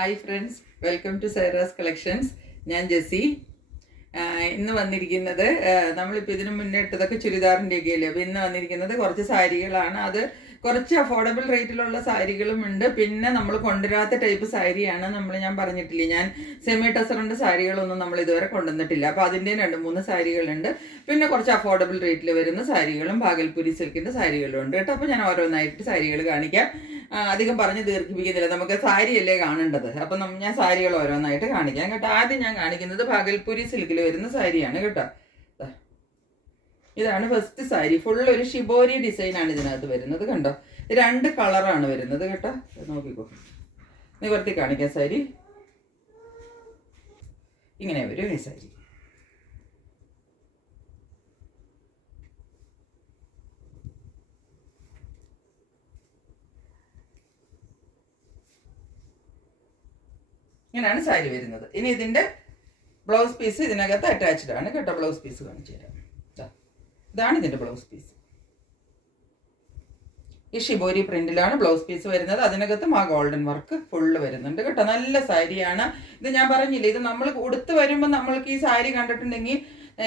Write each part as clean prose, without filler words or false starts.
Hi friends, welcome to Saira's collections. ഞാൻ ജെസ്സി. ഇന്ന് വന്നിരിക്കുന്നത് നമ്മളിപ്പോൾ ഇതിനു മുന്നേ ഇട്ടതൊക്കെ ചുരിദാറിൻ്റെയൊക്കെ അല്ലേ. അപ്പോൾ ഇന്ന് വന്നിരിക്കുന്നത് കുറച്ച് സാരികളാണ്. അത് കുറച്ച് അഫോർഡബിൾ റേറ്റിലുള്ള സാരികളും ഉണ്ട്. പിന്നെ നമ്മൾ കൊണ്ടുവരാത്ത ടൈപ്പ് സാരിയാണ്. ഞാൻ പറഞ്ഞിട്ടില്ലേ, ഞാൻ സെമി ടസറിൻ്റെ സാരികളൊന്നും നമ്മൾ ഇതുവരെ കൊണ്ടുവന്നിട്ടില്ല. അപ്പോൾ അതിൻ്റെ 2-3 സാരികളുണ്ട്. പിന്നെ കുറച്ച് അഫോർഡബിൾ റേറ്റിൽ വരുന്ന സാരികളും ഭാഗൽപുരി സിൽക്കിൻ്റെ സാരികളും ഉണ്ട് കേട്ടോ. അപ്പോൾ ഞാൻ ഓരോന്നായിട്ട് സാരികൾ കാണിക്കാം. അധികം പറഞ്ഞ് ദീർഘിപ്പിക്കുന്നില്ല, നമുക്ക് സാരിയല്ലേ കാണേണ്ടത്. അപ്പം ഞാൻ സാരികൾ ഓരോന്നായിട്ട് കാണിക്കാം കേട്ടോ. ആദ്യം ഞാൻ കാണിക്കുന്നത് ഭാഗൽപുരി സിൽക്കിൽ വരുന്ന സാരിയാണ് കേട്ടോ. ഇതാണ് ഫസ്റ്റ് സാരി. ഫുൾ ഒരു ഷിബോരി ഡിസൈനാണ് ഇതിനകത്ത് വരുന്നത്. കണ്ടോ, 2 കളറാണ് വരുന്നത് കേട്ടോ. നോക്കിക്കോ, നിവർത്തി കാണിക്കാം. സാരി ഇങ്ങനെ വരും. ഈ സാരി ഇങ്ങനെയാണ് സാരി വരുന്നത്. ഇനി ഇതിൻ്റെ ബ്ലൗസ് പീസ് ഇതിനകത്ത് അറ്റാച്ച്ഡ് ആണ് കേട്ടോ. ബ്ലൗസ് പീസ് കാണിച്ചു തരാം. ഇതാണ് ഇതിൻ്റെ ബ്ലൗസ് പീസ്. ഈ ഷിബോരി പ്രിന്റിലാണ് ബ്ലൗസ് പീസ് വരുന്നത്. അതിനകത്തും ആ ഗോൾഡൻ വർക്ക് ഫുള്ള് വരുന്നുണ്ട് കേട്ടോ. നല്ല സാരിയാണ് ഇത്. ഞാൻ പറഞ്ഞില്ലേ, ഇത് നമ്മൾ ഉടുത്ത് വരുമ്പോൾ നമ്മൾക്ക് ഈ സാരി കണ്ടിട്ടുണ്ടെങ്കിൽ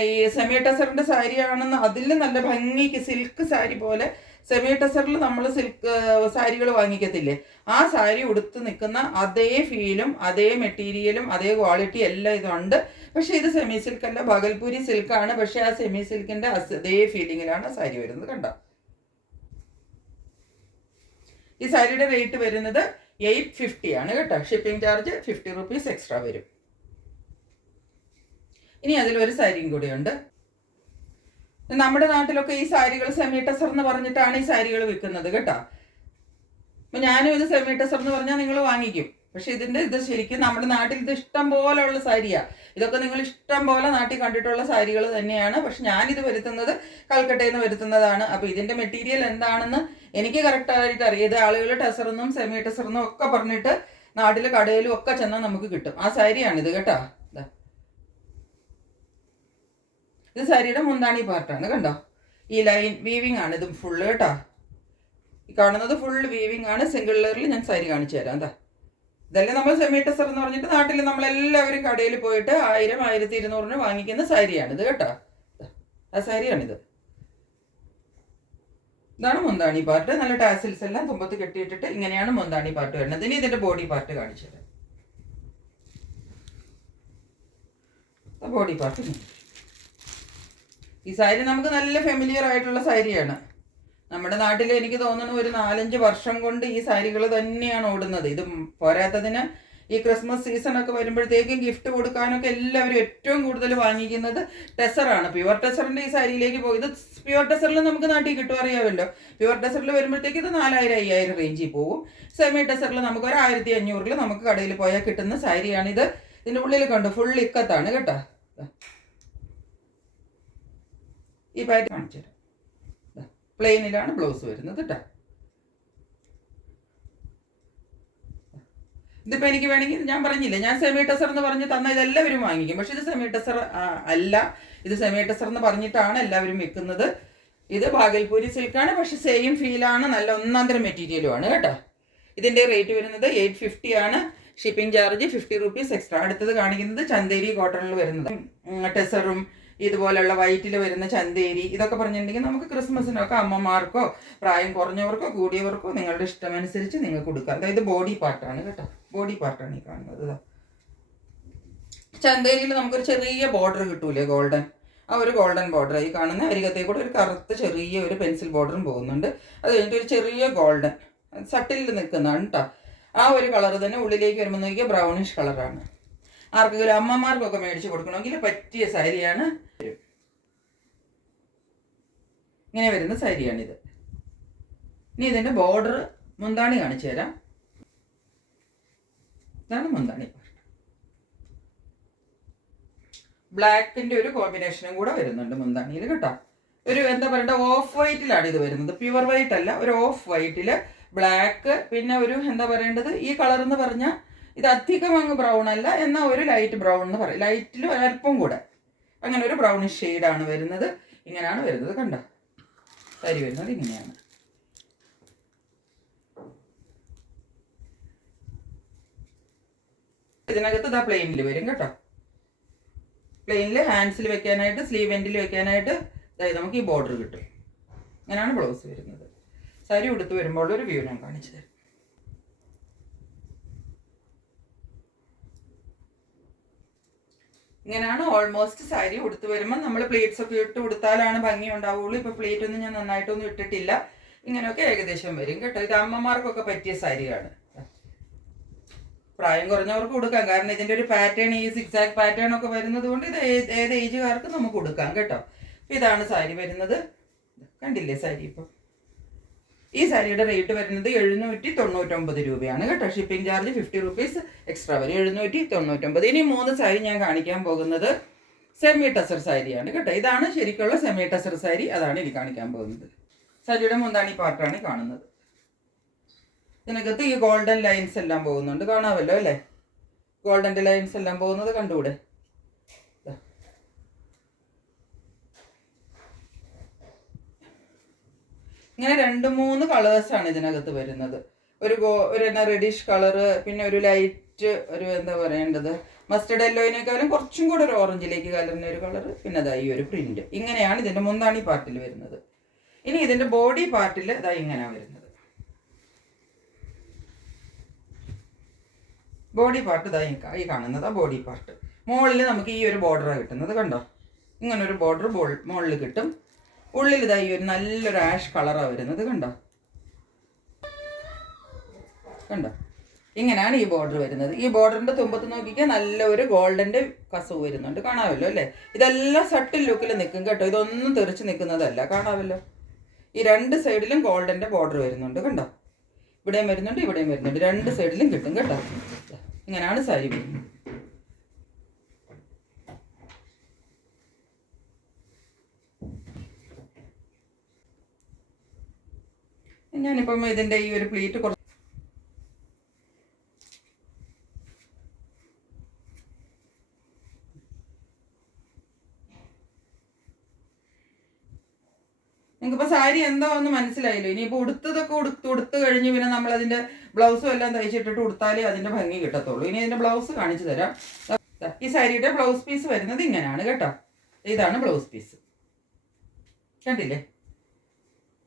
ഈ സെമി ടസറിൻ്റെ സാരിയാണെന്ന് അതിൽ നല്ല ഭംഗിക്ക് സിൽക്ക് സാരി പോലെ സെമി ടസറിൽ നമ്മൾ സിൽക്ക് സാരികൾ വാങ്ങിക്കത്തില്ലേ, ആ സാരി ഉടുത്ത് നിൽക്കുന്ന അതേ ഫീലും അതേ മെറ്റീരിയലും അതേ ക്വാളിറ്റി എല്ലാം ഇതുണ്ട്. പക്ഷേ ഇത് സെമി സിൽക്ക് അല്ല, ഭാഗൽപൂരി സിൽക്കാണ്. പക്ഷേ ആ സെമി സിൽക്കിൻ്റെ അതേ ഫീലിങ്ങിലാണ് സാരി വരുന്നത്. കണ്ടോ, ഈ സാരിയുടെ റേറ്റ് വരുന്നത് 850 ആണ് കേട്ടോ. ഷിപ്പിംഗ് ചാർജ് 50 rupees എക്സ്ട്രാ വരും. ഇനി അതിലൊരു സാരിയും കൂടിയുണ്ട്. നമ്മുടെ നാട്ടിലൊക്കെ ഈ സാരികൾ സെമി ടസർ എന്ന് പറഞ്ഞിട്ടാണ് ഈ സാരികൾ വിൽക്കുന്നത് കേട്ടോ. അപ്പം ഞാനും ഇത് സെമി ടസർ എന്ന് പറഞ്ഞാൽ നിങ്ങൾ വാങ്ങിക്കും. പക്ഷെ ഇത് ശരിക്കും നമ്മുടെ നാട്ടിൽ ഇത് ഇഷ്ടം പോലെ ഉള്ള സാരിയാണ്. ഇതൊക്കെ നിങ്ങൾ ഇഷ്ടം പോലെ നാട്ടിൽ കണ്ടിട്ടുള്ള സാരികൾ തന്നെയാണ്. പക്ഷെ ഞാനിത് വരുത്തുന്നത് കൽക്കട്ടയിൽ നിന്ന് വരുത്തുന്നതാണ്. അപ്പോൾ ഇതിൻ്റെ മെറ്റീരിയൽ എന്താണെന്ന് എനിക്ക് കറക്റ്റായിട്ട് അറിയാം. ഇത് ആളുകൾ ടസറെന്നും സെമി ടസറെന്നും ഒക്കെ പറഞ്ഞിട്ട് നാട്ടിൽ കടയിലും ഒക്കെ ചെന്നാൽ നമുക്ക് കിട്ടും. ആ സാരിയാണിത് കേട്ടോ. ഇത് സാരിയുടെ മുന്താണി പാർട്ടാണ്. കണ്ടോ, ഈ ലൈൻ വീവിങ് ആണ് ഇത് ഫുള്ള് കേട്ടോ. ഈ കാണുന്നത് ഫുൾ വീവിങ് ആണ്. സിംഗിൾ ലെയറിൽ ഞാൻ സാരി കാണിച്ചു തരാം. എന്താ, ഇതെല്ലാം നമ്മൾ സെമി ടസർ എന്ന് പറഞ്ഞിട്ട് നാട്ടിൽ നമ്മളെല്ലാവരും കടയിൽ പോയിട്ട് 1000-1200 വാങ്ങിക്കുന്ന സാരിയാണിത് കേട്ടോ. ആ സാരിയാണിത്. ഇതാണ് മുന്താണി പാർട്ട്. നല്ല ടാസിൽസ് എല്ലാം തുമ്പത്ത് കെട്ടിയിട്ടിട്ട് ഇങ്ങനെയാണ് മുന്താണി പാർട്ട് വരുന്നത്. ഇനി ഇതിന്റെ ബോഡി പാർട്ട് കാണിച്ചു തരാം. ബോഡി പാർട്ട് ഈ സാരി നമുക്ക് നല്ല ഫെമിലിയർ ആയിട്ടുള്ള സാരിയാണ്. നമ്മുടെ നാട്ടിൽ എനിക്ക് തോന്നുന്നു ഒരു 4-5 വർഷം കൊണ്ട് ഈ സാരികൾ തന്നെയാണ് ഓടുന്നത്. ഇത് പോരാത്തതിന് ഈ ക്രിസ്മസ് സീസണൊക്കെ വരുമ്പോഴത്തേക്കും ഗിഫ്റ്റ് കൊടുക്കാനൊക്കെ എല്ലാവരും ഏറ്റവും കൂടുതൽ വാങ്ങിക്കുന്നത് ടെസറാണ്. പ്യുവർ ടെസറിൻ്റെ ഈ സാരിയിലേക്ക് പോയി. ഇത് പ്യുവർ ടെസറിൽ നമുക്ക് നാട്ടിൽ കിട്ടും, അറിയാമല്ലോ. പ്യുവർ ടെസറിൽ വരുമ്പോഴത്തേക്ക് ഇത് 4000-5000 റേഞ്ചിൽ പോകും. സെമി ടെസറിൽ നമുക്ക് ഒരു 1500 നമുക്ക് കടയിൽ പോയാൽ കിട്ടുന്ന സാരിയാണിത്. ഇതിൻ്റെ ഉള്ളിൽ കണ്ടു ഫുൾ ഇക്കത്താണ് കേട്ടോ. ഈ പാറ്റ് കാണിച്ചു തരാം. പ്ലെയിനിലാണ് ബ്ലൗസ് വരുന്നത് കേട്ടോ. ഇതിപ്പോൾ എനിക്ക് വേണമെങ്കിൽ ഞാൻ പറഞ്ഞില്ലേ, ഞാൻ സെമി ടസർ എന്ന് പറഞ്ഞ് തന്ന ഇതെല്ലാവരും വാങ്ങിക്കും. പക്ഷെ ഇത് സെമി ടസർ അല്ല. ഇത് സെമി ടസർ എന്ന് പറഞ്ഞിട്ടാണ് എല്ലാവരും വെക്കുന്നത്. ഇത് ഭാഗൽപൂരി സിൽക്കാണ്. പക്ഷെ സെയിം ഫീലാണ്, നല്ല ഒന്നാന്തരം മെറ്റീരിയലുമാണ് കേട്ടോ. ഇതിൻ്റെ റേറ്റ് വരുന്നത് 850 ആണ്. Shipping charge 50 rupees extra. അടുത്തത് കാണിക്കുന്നത് ചന്തേരി കോട്ടണിൽ വരുന്നത്. ടെസറും ഇതുപോലുള്ള വൈറ്റിൽ വരുന്ന ചന്തേരി ഇതൊക്കെ പറഞ്ഞിട്ടുണ്ടെങ്കിൽ നമുക്ക് ക്രിസ്മസിനൊക്കെ അമ്മമാർക്കോ പ്രായം കുറഞ്ഞവർക്കോ കൂടിയവർക്കോ നിങ്ങളുടെ ഇഷ്ടമനുസരിച്ച് നിങ്ങൾക്ക് കൊടുക്കാം. അതായത് ബോഡി പാർട്ടാണ് കേട്ടോ. ബോഡി പാർട്ടാണ് ഈ കാണുന്നത്. ചന്തേരിയിൽ നമുക്കൊരു ചെറിയ ബോർഡർ കിട്ടൂലേ, ഗോൾഡൻ. ആ ഒരു ഗോൾഡൻ ബോർഡർ ഈ കാണുന്ന അരികത്തേക്ക് കൂടെ ഒരു കറുത്ത ചെറിയ ഒരു പെൻസിൽ ബോർഡറും പോകുന്നുണ്ട്. അത് കഴിഞ്ഞിട്ട് ഒരു ചെറിയ ഗോൾഡൻ സട്ടിലിൽ നിൽക്കുന്നതാണ് കേട്ടോ. ആ ഒരു കളർ തന്നെ ഉള്ളിലേക്ക് വരുമ്പോൾ നോക്കിയാൽ ബ്രൗണിഷ് കളറാണ്. ആർക്കെങ്കിലും അമ്മമാർക്കൊക്കെ മേടിച്ച് കൊടുക്കണമെങ്കിൽ പറ്റിയ സാരിയാണ്. ഇങ്ങനെ വരുന്ന സാരിയാണിത്. ഇനി ഇതിൻ്റെ ബോർഡർ മുന്താണി കാണിച്ചു തരാം. ഇതാണ് മുന്താണി. ബ്ലാക്കിൻ്റെ ഒരു കോമ്പിനേഷനും കൂടെ വരുന്നുണ്ട് മുന്താണിയിൽ കേട്ടോ. ഒരു എന്താ പറയണ്ട, ഓഫ് വൈറ്റിലാണ് ഇത് വരുന്നത്. പ്യുവർ വൈറ്റ് അല്ല, ഒരു ഓഫ് വൈറ്റിൽ ബ്ലാക്ക്, പിന്നെ ഒരു എന്താ പറയേണ്ടത്, ഈ കളർ എന്ന് പറഞ്ഞാൽ ഇത് അധികം അങ്ങ് ബ്രൗൺ അല്ല, എന്നാൽ ഒരു ലൈറ്റ് ബ്രൗൺ എന്ന് പറയും. ലൈറ്റിൽ ഒരല്പം കൂടെ അങ്ങനെ ഒരു ബ്രൗണിഷ് ഷെയ്ഡാണ് വരുന്നത്. ഇങ്ങനെയാണ് വരുന്നത്. കണ്ടോ, സാരി വരുന്നത് ഇങ്ങനെയാണ്. ഇതിനകത്ത് ഇതാ പ്ലെയിനിൽ വരും കേട്ടോ. പ്ലെയിനിൽ ഹാൻഡ്സിൽ വെക്കാനായിട്ട്, സ്ലീവ് എൻഡിൽ വെക്കാനായിട്ട് അതായത് നമുക്ക് ഈ ബോർഡർ കിട്ടും. അങ്ങനെയാണ് ബ്ലൗസ് വരുന്നത്. സാരി ഉടുത്ത് വരുമ്പോൾ ഒരു വ്യൂ ഞാൻ കാണിച്ചു തരാം. ഇങ്ങനെയാണ് ഓൾമോസ്റ്റ് സാരി ഉടുത്ത് വരുമ്പോൾ. നമ്മൾ പ്ലേറ്റ്സ് ഒക്കെ ഇട്ട് കൊടുത്താലാണ് ഭംഗി ഉണ്ടാവുള്ളൂ. ഇപ്പോൾ പ്ലേറ്റ് ഒന്നും ഞാൻ നന്നായിട്ടൊന്നും ഇട്ടിട്ടില്ല. ഇങ്ങനെയൊക്കെ ഏകദേശം വരും കേട്ടോ. ഇത് അമ്മമാർക്കൊക്കെ പറ്റിയ സാരിയാണ്. പ്രായം കുറഞ്ഞവർക്ക് കൊടുക്കാം, കാരണം ഇതിൻ്റെ ഒരു പാറ്റേൺ, ഈ സിക്സാക് പാറ്റേൺ ഒക്കെ വരുന്നത് കൊണ്ട് ഇത് ഏത് ഏജുകാർക്ക് നമുക്ക് കൊടുക്കാം കേട്ടോ. ഇതാണ് സാരി വരുന്നത്. കണ്ടില്ലേ സാരി? ഇപ്പം ഈ സാരിയുടെ റേറ്റ് വരുന്നത് 799 രൂപയാണ് കേട്ടോ. ഷിപ്പിംഗ് ചാർജ് 50 rupees എക്സ്ട്രാ വരും. 799. ഇനി 3 സാരി ഞാൻ കാണിക്കാൻ പോകുന്നത് സെമി ടസർ സാരിയാണ് കേട്ടോ. ഇതാണ് ശരിക്കുള്ള സെമി ടസർ സാരി. അതാണ് ഇനി കാണിക്കാൻ പോകുന്നത്. സാരിയുടെ മുന്താണി പാർട്ടാണ് കാണുന്നത്. ഇതിനകത്ത് ഈ ഗോൾഡൻ ലൈൻസ് എല്ലാം പോകുന്നുണ്ട്, കാണാമല്ലോ അല്ലേ? ഗോൾഡൻ്റെ ലൈൻസ് എല്ലാം പോകുന്നത് കണ്ടുകൂടെ? ഇങ്ങനെ 2-3 കളേഴ്സാണ് ഇതിനകത്ത് വരുന്നത്. ഒരു റെഡിഷ് കളറ്, പിന്നെ ഒരു ലൈറ്റ്, ഒരു എന്താ പറയേണ്ടത്, മസ്റ്റർഡ് യെല്ലോയിനേക്കാളും കുറച്ചും കൂടെ ഒരു ഓറഞ്ചിലേക്ക് കലർന്ന ഒരു കളറ്, പിന്നെ അതാ ഈ ഒരു പ്രിന്റ്. ഇങ്ങനെയാണ് ഇതിൻ്റെ മുന്താണി പാർട്ടിൽ വരുന്നത്. ഇനി ഇതിൻ്റെ ബോഡി പാർട്ടിൽ ഇതാ ഇങ്ങനെയാണ് വരുന്നത്. ബോഡി പാർട്ട് ഇതാ ഈ കാണുന്നത് ബോഡി പാർട്ട്. മുകളിൽ നമുക്ക് ഈ ഒരു ബോർഡറാണ് കിട്ടുന്നത്, കണ്ടോ? ഇങ്ങനൊരു ബോർഡർ മുകളിൽ കിട്ടും. ഉള്ളിൽ ഇതാ ഈ ഒരു നല്ലൊരു ആഷ് കളറാണ് വരുന്നത്, കണ്ടോ? കണ്ടോ? ഇങ്ങനെയാണ് ഈ ബോർഡർ വരുന്നത്. ഈ ബോർഡറിൻ്റെ തുമ്പത്ത് നോക്കിക്കാൻ നല്ല ഒരു ഗോൾഡൻ്റെ കസവ് വരുന്നുണ്ട്, കാണാമല്ലോ അല്ലേ? ഇതെല്ലാം സട്ടിൽ ലുക്കിൽ നിൽക്കും കേട്ടോ. ഇതൊന്നും തെറിച്ച് നിൽക്കുന്നതല്ല, കാണാമല്ലോ? ഈ 2 സൈഡിലും ഗോൾഡൻ്റെ ബോർഡർ വരുന്നുണ്ട്, കണ്ടോ? ഇവിടെയും വരുന്നുണ്ട്, ഇവിടെയും വരുന്നുണ്ട്. 2 സൈഡിലും കിട്ടും കേട്ടോ. ഇങ്ങനെയാണ് സാരി വരുന്നത്. ഞാനിപ്പം ഇതിൻ്റെ ഈ ഒരു പ്ലീറ്റ് കുറച്ച് നിങ്ങൾക്കിപ്പോൾ സാരി എന്തോ ഒന്ന് മനസ്സിലായില്ലോ. ഇനിയിപ്പോൾ ഉടുത്തതൊക്കെ ഉടുത്ത് കഴിഞ്ഞ് പിന്നെ നമ്മൾ അതിൻ്റെ ബ്ലൗസും എല്ലാം തയ്ച്ചിട്ടിട്ട് ഉടുത്താലേ അതിൻ്റെ ഭംഗി കിട്ടത്തുള്ളൂ. ഇനി അതിൻ്റെ ബ്ലൗസ് കാണിച്ചു തരാം. ഈ സാരിയുടെ ബ്ലൗസ് പീസ് വരുന്നത് ഇങ്ങനെയാണ് കേട്ടോ. ഇതാണ് ബ്ലൗസ് പീസ്, കണ്ടില്ലേ?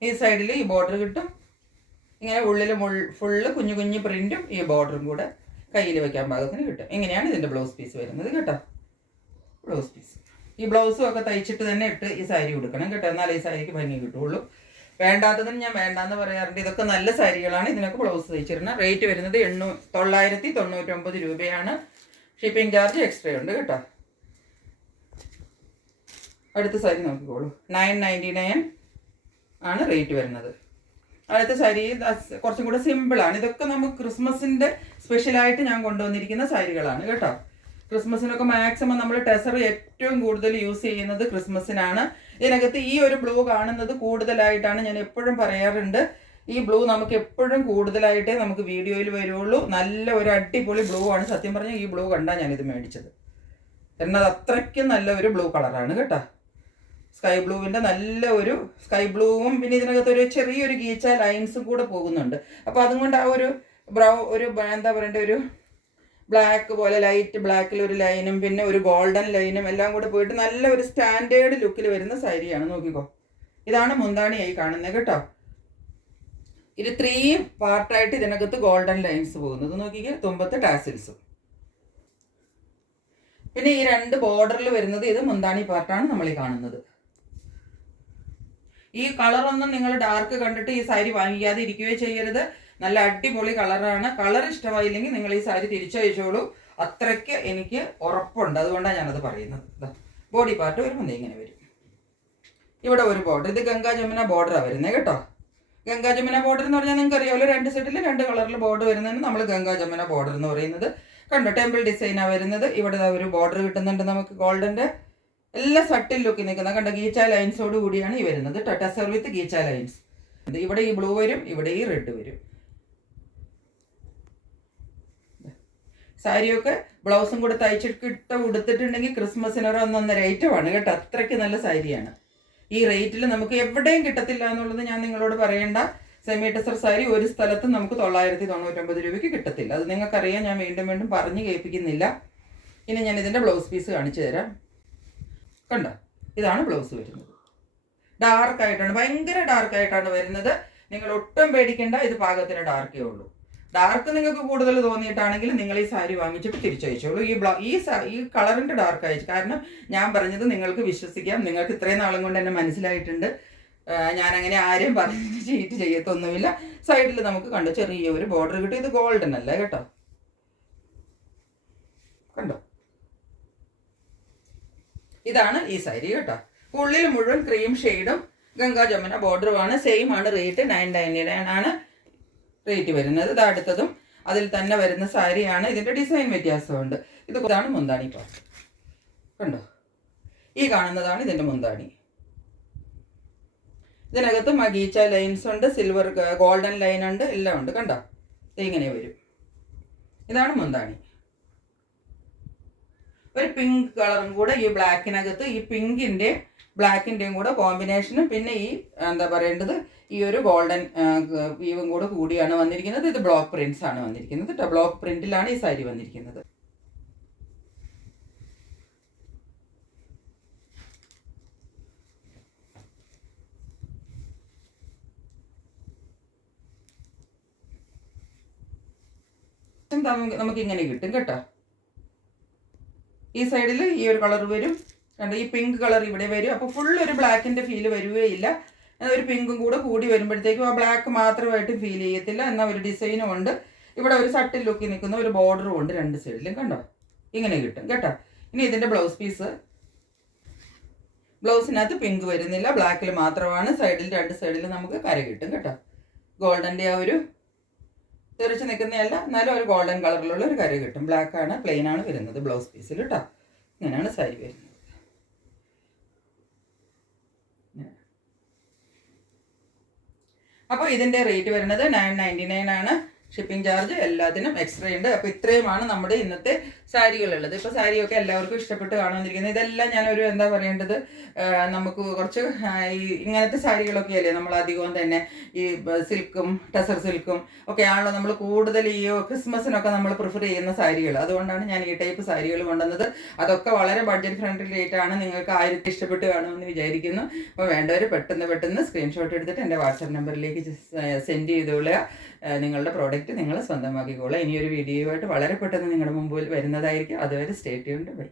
ഈ സൈഡിൽ ഈ ബോർഡർ കിട്ടും. ഇങ്ങനെ ഉള്ളിൽ ഫുള്ള് കുഞ്ഞു കുഞ്ഞു പ്രിൻറ്റും ഈ ബോർഡറും കൂടെ കയ്യിൽ വെക്കാൻ പാകത്തിന് കിട്ടും. ഇങ്ങനെയാണ് ഇതിൻ്റെ ബ്ലൗസ് പീസ് വരുന്നത് കേട്ടോ. ബ്ലൗസ് പീസ് ഈ ബ്ലൗസും ഒക്കെ തയ്ച്ചിട്ട് തന്നെ ഇട്ട് ഈ സാരി ഉടുക്കണം കേട്ടോ, എന്നാലേ ഈ സാരിക്ക് ഭംഗി കിട്ടുള്ളൂ. വേണ്ടാത്തതിന് ഞാൻ വേണ്ടാന്ന് പറയാറുണ്ട്. ഇതൊക്കെ നല്ല സാരികളാണ്. ഇതിനൊക്കെ ബ്ലൗസ് തയ്ച്ചിരുന്നത്. റേറ്റ് വരുന്നത് 999 രൂപയാണ്. ഷിപ്പിംഗ് ചാർജ് എക്സ്ട്രാ ഉണ്ട് കേട്ടോ. അടുത്ത സാരി നോക്കിക്കോളൂ. 999 ആണ് റേറ്റ് വരുന്നത്. അടുത്ത സാരി കുറച്ചും കൂടെ സിമ്പിളാണ്. ഇതൊക്കെ നമുക്ക് ക്രിസ്മസിൻ്റെ സ്പെഷ്യലായിട്ട് ഞാൻ കൊണ്ടുവന്നിരിക്കുന്ന സാരികളാണ് കേട്ടോ. ക്രിസ്മസിനൊക്കെ മാക്സിമം നമ്മൾ ടെസർ ഏറ്റവും കൂടുതൽ യൂസ് ചെയ്യുന്നത് ക്രിസ്മസിനാണ്. ഇതിനകത്ത് ഈ ഒരു ബ്ലൂ കാണുന്നത് കൂടുതലായിട്ടാണ്. ഞാൻ എപ്പോഴും പറയാറുണ്ട്, ഈ ബ്ലൂ നമുക്ക് എപ്പോഴും കൂടുതലായിട്ടേ നമുക്ക് വീഡിയോയിൽ വരുള്ളൂ. നല്ല ഒരു അടിപൊളി ബ്ലൂ ആണ്. സത്യം പറഞ്ഞാൽ ഈ ബ്ലൂ കണ്ടാൽ ഞാനിത് മേടിച്ചത്. എന്നാൽ അത്രയ്ക്കും നല്ല ഒരു ബ്ലൂ കളറാണ് കേട്ടോ. സ്കൈ ബ്ലൂവിൻ്റെ നല്ല ഒരു സ്കൈ ബ്ലൂവും പിന്നെ ഇതിനകത്ത് ഒരു ചെറിയൊരു ഗീച്ച ലൈൻസും കൂടെ പോകുന്നുണ്ട്. അപ്പോൾ അതുകൊണ്ട് ആ ഒരു എന്താ പറയണ്ട, ഒരു ബ്ലാക്ക് പോലെ ലൈറ്റ് ബ്ലാക്കിൽ ഒരു ലൈനും പിന്നെ ഒരു ഗോൾഡൻ ലൈനും എല്ലാം കൂടെ പോയിട്ട് നല്ല ഒരു സ്റ്റാൻഡേർഡ് ലുക്കിൽ വരുന്ന സാരിയാണ്. നോക്കിക്കോ, ഇതാണ് മുന്താണിയായി കാണുന്നത് കേട്ടോ. ഇത് 3 പാർട്ടായിട്ട് ഇതിനകത്ത് ഗോൾഡൻ ലൈൻസ് പോകുന്നത് നോക്കിക്കോ. തുമ്പത്ത് ടാസിൽസും പിന്നെ ഈ 2 ബോർഡറിൽ വരുന്നത് ഇത് മുന്താണി പാർട്ടാണ് നമ്മൾ ഈ കാണുന്നത്. ഈ കളറൊന്നും നിങ്ങൾ ഡാർക്ക് കണ്ടിട്ട് ഈ സാരി വാങ്ങിക്കാതെ ഇരിക്കുകയോ ചെയ്യരുത്. നല്ല അടിപൊളി കളറാണ്. കളർ ഇഷ്ടമായില്ലെങ്കിൽ നിങ്ങൾ ഈ സാരി തിരിച്ചയച്ചോളൂ. അത്രയ്ക്ക് എനിക്ക് ഉറപ്പുണ്ട്. അതുകൊണ്ടാണ് ഞാനത് പറയുന്നത്. ബോഡി പാർട്ട് വരുമ്പോൾ ഇങ്ങനെ വരും. ഇവിടെ ഒരു ബോർഡർ, ഇത് ഗംഗാ ജമുന ബോർഡറാണ് വരുന്നത് കേട്ടോ. ഗംഗാ ജമുന ബോർഡർ എന്ന് പറഞ്ഞാൽ നിങ്ങൾക്ക് അറിയാമല്ലോ, 2 സൈഡിൽ 2 കളറിൽ ബോർഡർ വരുന്നതാണ് നമ്മൾ ഗംഗാ ജമുന ബോർഡർ എന്ന് പറയുന്നത്. കണ്ടോ, ടെമ്പിൾ ഡിസൈനാണ് വരുന്നത്. ഇവിടെ ഒരു ബോർഡർ കിട്ടുന്നുണ്ട് നമുക്ക് ഗോൾഡൻ്റെ. എല്ലാം സട്ടിൽ ലുക്കിൽ നിൽക്കുന്ന കണ്ട ഗീച്ച ലൈൻസോട് കൂടിയാണ് ഈ വരുന്നത്. ടെസർ വിത്ത് ഗീച്ച ലൈൻസ്. ഇവിടെ ഈ ബ്ലൂ വരും, ഇവിടെ ഈ റെഡ് വരും. സാരിയൊക്കെ ബ്ലൗസും കൂടെ തയ്ച്ചിട്ട് ഉടുത്തിട്ടുണ്ടെങ്കിൽ ക്രിസ്മസിന് ഒരു 1.5 ഐറ്റമാണ് കേട്ടോ. അത്രയ്ക്ക് നല്ല സാരിയാണ്. ഈ റേറ്റിൽ നമുക്ക് എവിടെയും കിട്ടത്തില്ല എന്നുള്ളത് ഞാൻ നിങ്ങളോട് പറയേണ്ട. സെമി ടസർ സാരി ഒരു സ്ഥലത്തും നമുക്ക് 999 രൂപയ്ക്ക് കിട്ടത്തില്ല. അത് നിങ്ങൾക്കറിയാം, ഞാൻ വീണ്ടും വീണ്ടും പറഞ്ഞ് കേൾപ്പിക്കുന്നില്ല. ഇനി ഞാൻ ഇതിൻ്റെ ബ്ലൗസ് പീസ് കാണിച്ചു തരാം. കണ്ടോ, ഇതാണ് ബ്ലൗസ് വരുന്നത്. ഡാർക്കായിട്ടാണ്, ഭയങ്കര ഡാർക്കായിട്ടാണ് വരുന്നത്. നിങ്ങൾ ഒട്ടും പേടിക്കേണ്ട, ഇത് പാകത്തിന് ഡാർക്കേ ഉള്ളൂ. ഡാർക്ക് നിങ്ങൾക്ക് കൂടുതൽ തോന്നിയിട്ടാണെങ്കിൽ നിങ്ങൾ ഈ സാരി വാങ്ങിച്ചിട്ട് തിരിച്ചയച്ചോളൂ. ഈ കളറിൻ്റെ ഡാർക്ക് അയച്ചു. കാരണം ഞാൻ പറഞ്ഞത് നിങ്ങൾക്ക് വിശ്വസിക്കാം. നിങ്ങൾക്ക് ഇത്രയും നാളും കൊണ്ട് എന്നെ മനസ്സിലായിട്ടുണ്ട്. ഞാനങ്ങനെ ആരെയും പറഞ്ഞ് ചീറ്റ് ചെയ്യത്തൊന്നുമില്ല. സൈഡിൽ നമുക്ക് കണ്ടോ ചെറിയൊരു ബോർഡർ കിട്ടും. ഇത് ഗോൾഡൻ അല്ല കേട്ടോ, കണ്ടോ. ഇതാണ് ഈ സാരി കേട്ടോ. ഉള്ളിൽ മുഴുവൻ ക്രീം ഷെയ്ഡും ഗംഗാ ജമുന ബോർഡറുമാണ്. സെയിം ആണ് റേറ്റ്. 999 ആണ് റേറ്റ് വരുന്നത്. ഇത് അടുത്തതും അതിൽ തന്നെ വരുന്ന സാരിയാണ്. ഇതിൻ്റെ ഡിസൈൻ വ്യത്യാസമുണ്ട്. ഇതാണ് മുന്താണി പാർട്ട്. കണ്ടോ, ഈ കാണുന്നതാണ് ഇതിൻ്റെ മുന്താണി. ഇതിനകത്ത് മഗീച്ച ലൈൻസ് ഉണ്ട്, സിൽവർ ഗോൾഡൻ ലൈൻ ഉണ്ട്, എല്ലാം ഉണ്ട്. കണ്ടോ, ഇങ്ങനെ വരും. ഇതാണ് മുന്താണി. ഒരു പിങ്ക് കളറും കൂടെ ഈ ബ്ലാക്കിനകത്ത്, ഈ ബ്ലാക്കിൻ്റെയും കൂടെ കോമ്പിനേഷനും, പിന്നെ ഈ എന്താ പറയേണ്ടത്, ഈ ഒരു ഗോൾഡൻ വീവും കൂടെ കൂടിയാണ് വന്നിരിക്കുന്നത്. ഇത് ബ്ലോക്ക് പ്രിന്റ്സ് ആണ് വന്നിരിക്കുന്നത് കേട്ടോ. ബ്ലോക്ക് പ്രിന്റിലാണ് ഈ സാരി വന്നിരിക്കുന്നത്. നമുക്ക് ഇങ്ങനെ കിട്ടും കേട്ടോ. ഈ സൈഡിൽ ഈ ഒരു കളർ വരും, കണ്ടോ, ഈ പിങ്ക് കളർ ഇവിടെ വരും. അപ്പോൾ ഫുൾ ഒരു ബ്ലാക്കിൻ്റെ ഫീല് വരുകയില്ല. ഒരു പിങ്കും കൂടെ കൂടി വരുമ്പോഴത്തേക്കും ആ ബ്ലാക്ക് മാത്രമായിട്ട് ഫീൽ ചെയ്യത്തില്ല. എന്നാൽ ഒരു ഡിസൈനും ഉണ്ട്. ഇവിടെ ഒരു സട്ടിൽ ലുക്കിൽ നിൽക്കുന്ന ഒരു ബോർഡറും ഉണ്ട് രണ്ട് സൈഡിലും. കണ്ടോ, ഇങ്ങനെ കിട്ടും കേട്ടോ. ഇനി ഇതിൻ്റെ ബ്ലൗസ് പീസ്, ബ്ലൗസിനകത്ത് പിങ്ക് വരുന്നില്ല, ബ്ലാക്കിൽ മാത്രമാണ്. രണ്ട് സൈഡിലും നമുക്ക് കര കിട്ടും കേട്ടോ. ഗോൾഡൻ്റെ ആ ഒരു തെറിച്ച് നിൽക്കുന്നതല്ല, എന്നാലും ഒരു ഗോൾഡൻ കളറിലുള്ള ഒരു കര കിട്ടും. ബ്ലാക്കാണ്, പ്ലെയിൻ ആണ് വരുന്നത് ബ്ലൗസ് പീസിൽ കേട്ടോ. ഇങ്ങനെയാണ് സാരി വരുന്നത്. അപ്പോൾ ഇതിൻ്റെ റേറ്റ് വരുന്നത് 999 ആണ്. ഷിപ്പിംഗ് ചാർജ് എല്ലാത്തിനും എക്സ്ട്രാ ഉണ്ട്. അപ്പോൾ ഇത്രയുമാണ് നമ്മുടെ ഇന്നത്തെ സാരികളുള്ളത്. ഇപ്പോൾ സാരിയൊക്കെ എല്ലാവർക്കും ഇഷ്ടപ്പെട്ട് കാണുന്നിരിക്കുന്നത്. ഇതെല്ലാം ഞാനൊരു എന്താ പറയേണ്ടത്, നമുക്ക് കുറച്ച് ഇങ്ങനത്തെ സാരികളൊക്കെ അല്ലേ നമ്മൾ അധികവും തന്നെ ഈ സിൽക്കും ടസർ സിൽക്കും ഒക്കെ ആണല്ലോ നമ്മൾ കൂടുതൽ ഈ ക്രിസ്മസിനൊക്കെ നമ്മൾ പ്രിഫർ ചെയ്യുന്ന സാരികൾ. അതുകൊണ്ടാണ് ഞാൻ ഈ ടൈപ്പ് സാരികൾ കൊണ്ടുവന്നത്. അതൊക്കെ വളരെ ബഡ്ജറ്റ് ഫ്രണ്ട്ലി റേറ്റ് ആണ്. നിങ്ങൾക്ക് ആയിരത്തി ഇഷ്ടപ്പെട്ട് കാണുമെന്ന് വിചാരിക്കുന്നു. അപ്പോൾ വേണ്ടവർ പെട്ടെന്ന് സ്ക്രീൻഷോട്ട് എടുത്തിട്ട് എൻ്റെ വാട്സാപ്പ് നമ്പറിലേക്ക് സെൻഡ് ചെയ്തോളുക. നിങ്ങളുടെ പ്രോഡക്റ്റ് നിങ്ങൾ സ്വന്തമാക്കിക്കോളുക. ഇനിയൊരു വീഡിയോയുമായിട്ട് വളരെ പെട്ടെന്ന് നിങ്ങളുടെ മുമ്പിൽ വരുന്നതായിരിക്കും. അതുവരെ സ്റ്റേ ട്യൂൺഡ്. ബൈ.